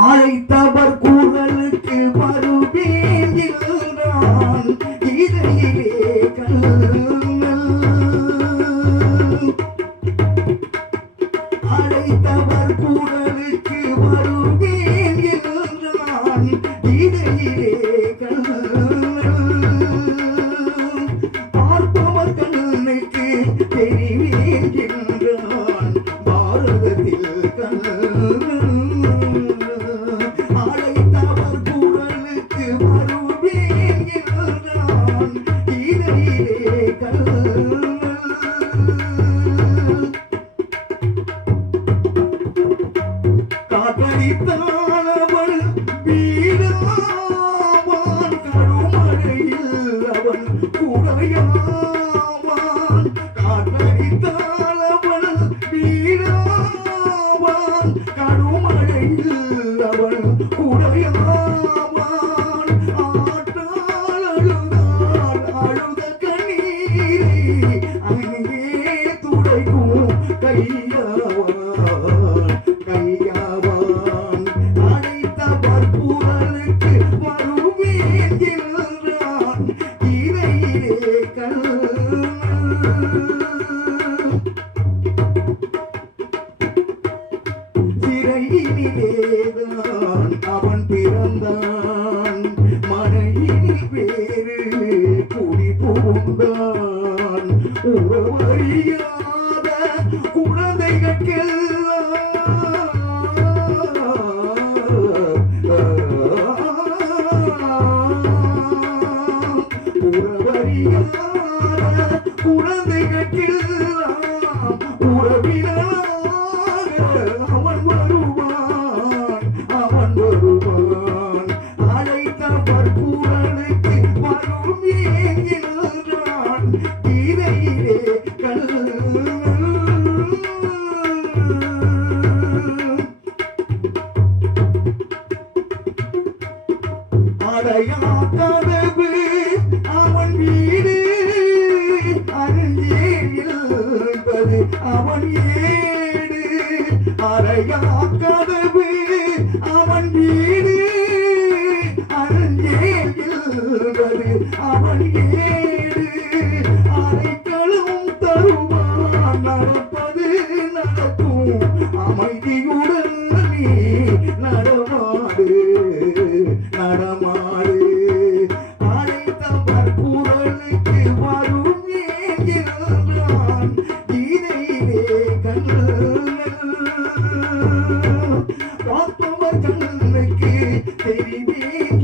அழைத்தவர் குரலுக்கு வருவேன் என்றான் இதையிலே அழைத்தவர் குரலுக்கு வருவேன் என்றான் இதையிலே பார்ப்பவர் கண்ணுக்கு தெரிவேன் என்றான் பாரதத்தில் அழைத்தவர் குரலுக்கு வருவேன் என்றான் இதையிலே காத்தடித்தானவள் வீராவான் கருமழையில் அவன் குறையாவான் காத்தடித்தானவள் வீராவான் கருமழையில் அவன் குறையாவான் ஆற்றால் அழுதால் அழுத கண்ணீரை அங்கே துடைக்கும் கையாவான் அழைத்தவர் குரலுக்கு வருவேன் என்றான் இதையிலே சிறையினிலேதான் அவன் பிறந்தான் மனையினில் வேறு குடி புகுந்தான் உறவறியாத குழந்தைகளுக்கெல்லாம் உறவறியாத குழந்தைகளுக்கெல்லாம் உறவினராக அவன் வருவான் அழைத்தவர் குரலுக்கு வருவேன் என்றான் இதையிலே அடையா கதவு அவன் வீடு அருஞ்சேஎன்பது அவன் ஏடு அறையா கதவு அவன் வீடு அருஞ்சேஎன்பது அவன் ஏடு அறைகளும் தருவான் நடப்பது நடக்கும் அமைதியுடன் நீ நடமாடு அழைத்தவர் குரலுக்கு வருவேன் என்றான் இதையிலே பார்ப்பவர் கண்ணுக்கு தெரிவேன்